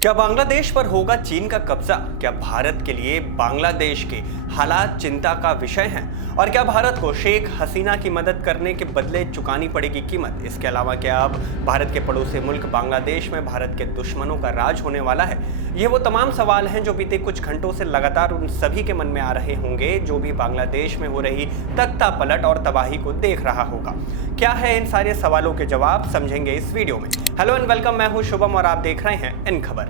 क्या बांग्लादेश पर होगा चीन का कब्जा? क्या भारत के लिए बांग्लादेश के हालात चिंता का विषय हैं? और क्या भारत को शेख हसीना की मदद करने के बदले चुकानी पड़ेगी कीमत? इसके अलावा क्या अब भारत के पड़ोसी मुल्क बांग्लादेश में भारत के दुश्मनों का राज होने वाला है? ये वो तमाम सवाल हैं जो बीते कुछ घंटों से लगातार उन सभी के मन में आ रहे होंगे जो भी बांग्लादेश में हो रही तख्ता पलट और तबाही को देख रहा होगा। क्या है इन सारे सवालों के जवाब, समझेंगे इस वीडियो में। हेलो एंड वेलकम, मैं हूं शुभम और आप देख रहे हैं इन खबर।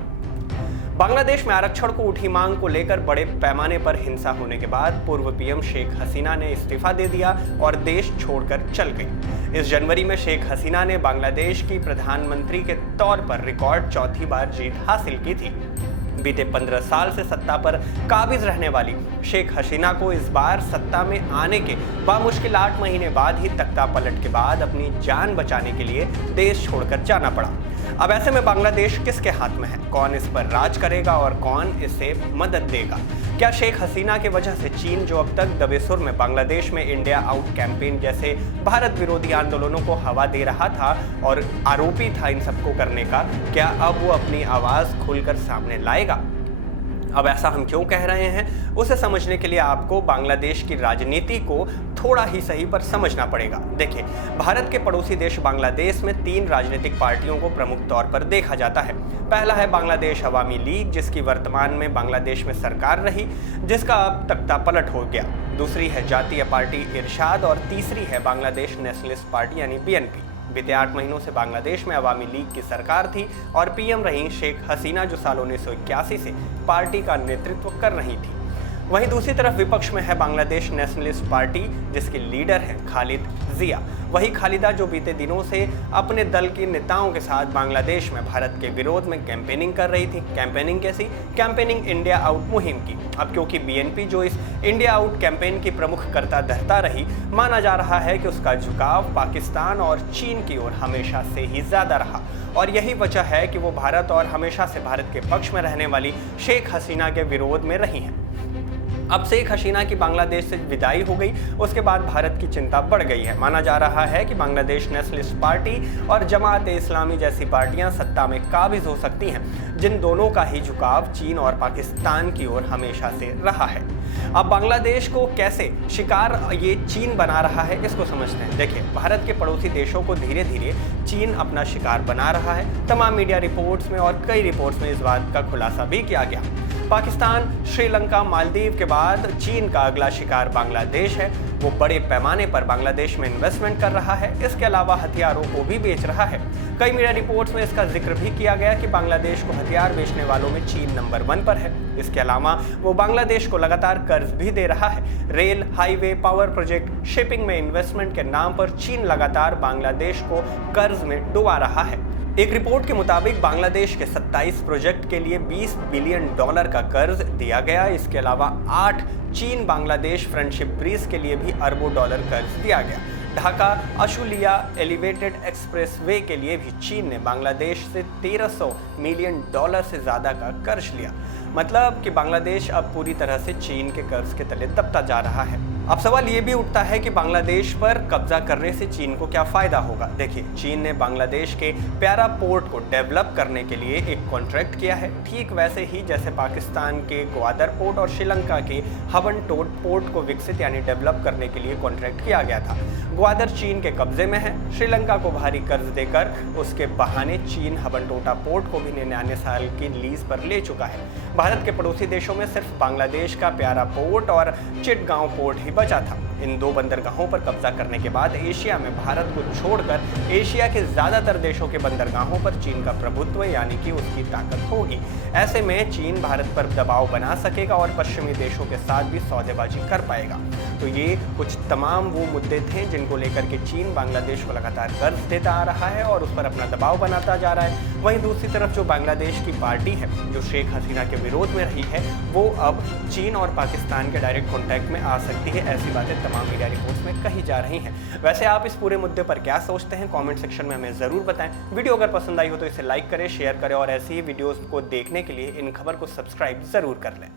बांग्लादेश में आरक्षण को उठी मांग को लेकर बड़े पैमाने पर हिंसा होने के बाद पूर्व पीएम शेख हसीना ने इस्तीफा दे दिया और देश छोड़कर चल गई। इस जनवरी में शेख हसीना ने बांग्लादेश की प्रधानमंत्री के तौर पर रिकॉर्ड चौथी बार जीत हासिल की थी। बीते 15 साल से सत्ता पर काबिज रहने वाली शेख हसीना को इस बार सत्ता में आने के बामुश्किल 8 महीने बाद ही तख्ता पलट के बाद अपनी जान बचाने के लिए देश छोड़कर जाना पड़ा। अब ऐसे में बांग्लादेश किसके हाथ में है? कौन इस पर राज करेगा और कौन इसे मदद देगा? क्या शेख हसीना की वजह से चीन, जो अब तक दबे सुर में बांग्लादेश में इंडिया आउट कैंपेन जैसे भारत विरोधी आंदोलनों को हवा दे रहा था और आरोपी था इन सबको करने का, क्या अब वो अपनी आवाज खुलकर सामने लाएगा? अब ऐसा हम क्यों कह रहे हैं, उसे समझने के लिए आपको बांग्लादेश की राजनीति को थोड़ा ही सही पर समझना पड़ेगा। देखिए, भारत के पड़ोसी देश बांग्लादेश में 3 राजनीतिक पार्टियों को प्रमुख तौर पर देखा जाता है। पहला है बांग्लादेश अवामी लीग, जिसकी वर्तमान में बांग्लादेश में सरकार रही, जिसका अब तख्ता पलट हो गया। दूसरी है जातीय पार्टी इरशाद और तीसरी है बांग्लादेश नेशनलिस्ट पार्टी यानी बीएनपी। बीते 8 महीनों से बांग्लादेश में अवामी लीग की सरकार थी और पीएम रही शेख हसीना, जो साल 1981 से पार्टी का नेतृत्व कर रही थी। वहीं दूसरी तरफ विपक्ष में है बांग्लादेश नेशनलिस्ट पार्टी, जिसके लीडर हैं खालिद जिया। वही खालिदा जो बीते दिनों से अपने दल के नेताओं के साथ बांग्लादेश में भारत के विरोध में कैंपेनिंग कर रही थी। कैंपेनिंग कैसी? कैंपेनिंग इंडिया आउट मुहिम की। अब क्योंकि बीएनपी जो इस इंडिया आउट कैंपेन की प्रमुख कर्ता धर्ता रही, माना जा रहा है कि उसका झुकाव पाकिस्तान और चीन की ओर हमेशा से ही ज्यादा रहा और यही वजह है कि वो भारत और हमेशा से भारत के पक्ष में रहने वाली शेख हसीना के विरोध में रही हैं। अब शेख हसीना की बांग्लादेश से विदाई हो गई, उसके बाद भारत की चिंता बढ़ गई है। माना जा रहा है कि बांग्लादेश नेशनलिस्ट पार्टी और जमात-ए-इस्लामी जैसी पार्टियां सत्ता में काबिज हो सकती हैं, जिन दोनों का ही झुकाव चीन और पाकिस्तान की ओर हमेशा से रहा है। अब बांग्लादेश को कैसे शिकार ये चीन बना रहा है, इसको समझते हैं। देखिए, भारत के पड़ोसी देशों को धीरे धीरे चीन अपना शिकार बना रहा है। तमाम मीडिया रिपोर्ट्स में और कई रिपोर्ट्स में इस बात का खुलासा भी किया गया। पाकिस्तान, श्रीलंका, मालदीव के बाद चीन का अगला शिकार बांग्लादेश है। वो बड़े पैमाने पर बांग्लादेश में इन्वेस्टमेंट कर रहा है। इसके अलावा हथियारों को भी बेच रहा है। कई मीडिया रिपोर्ट्स में इसका जिक्र भी किया गया कि बांग्लादेश को हथियार बेचने वालों में चीन नंबर 1 पर है। इसके अलावा वो बांग्लादेश को लगातार कर्ज भी दे रहा है। Rail, highway, power project, shipping में इन्वेस्टमेंट के नाम पर चीन लगातार बांग्लादेश को कर्ज में डुबा रहा है। एक रिपोर्ट के मुताबिक बांग्लादेश के 27 प्रोजेक्ट के लिए $20 बिलियन का कर्ज दिया गया। इसके अलावा 8 चीन बांग्लादेश फ्रेंडशिप ब्रिज के लिए भी अरबों डॉलर कर्ज दिया गया। ढाका अशुलिया एलिवेटेड एक्सप्रेसवे के लिए भी चीन ने बांग्लादेश से $1300 मिलियन से ज़्यादा का कर्ज लिया। मतलब कि बांग्लादेश अब पूरी तरह से चीन के कर्ज के तले दबता जा रहा है। अब सवाल ये भी उठता है कि बांग्लादेश पर कब्जा करने से चीन को क्या फायदा होगा। देखिए, चीन ने बांग्लादेश के प्यारा पोर्ट को डेवलप करने के लिए एक कॉन्ट्रैक्ट किया है, ठीक वैसे ही जैसे पाकिस्तान के ग्वादर पोर्ट और श्रीलंका के हबनटोट पोर्ट को विकसित यानी डेवलप करने के लिए कॉन्ट्रैक्ट किया गया था। ग्वादर चीन के कब्जे में है। श्रीलंका को भारी कर्ज देकर उसके बहाने चीन हबनटोटा पोर्ट को भी 99 साल की लीज पर ले चुका है। भारत के पड़ोसी देशों में सिर्फ बांग्लादेश का प्यारा पोर्ट और चिटगांव पोर्ट ही बचा था। इन 2 बंदरगाहों पर कब्जा करने के बाद एशिया में भारत को छोड़कर एशिया के ज्यादातर देशों के बंदरगाहों पर चीन का प्रभुत्व यानी कि उसकी ताकत होगी। ऐसे में चीन भारत पर दबाव बना सकेगा और पश्चिमी देशों के साथ भी सौदेबाजी कर पाएगा। तो ये कुछ तमाम वो मुद्दे थे जिनको लेकर के चीन बांग्लादेश को लगातार कर्ज देता आ रहा है और उस पर अपना दबाव बनाता जा रहा है। वहीं दूसरी तरफ जो बांग्लादेश की पार्टी है, जो शेख हसीना के विरोध में रही है, वो अब चीन और पाकिस्तान के डायरेक्ट कॉन्टैक्ट में आ सकती है। ऐसी बातें तमाम मीडिया रिपोर्ट्स में कही जा रही हैं। वैसे आप इस पूरे मुद्दे पर क्या सोचते हैं, कमेंट सेक्शन में हमें ज़रूर बताएं। वीडियो अगर पसंद आई हो तो इसे लाइक करें, शेयर करें और ऐसी ही वीडियोस को देखने के लिए इन खबर को सब्सक्राइब ज़रूर कर लें।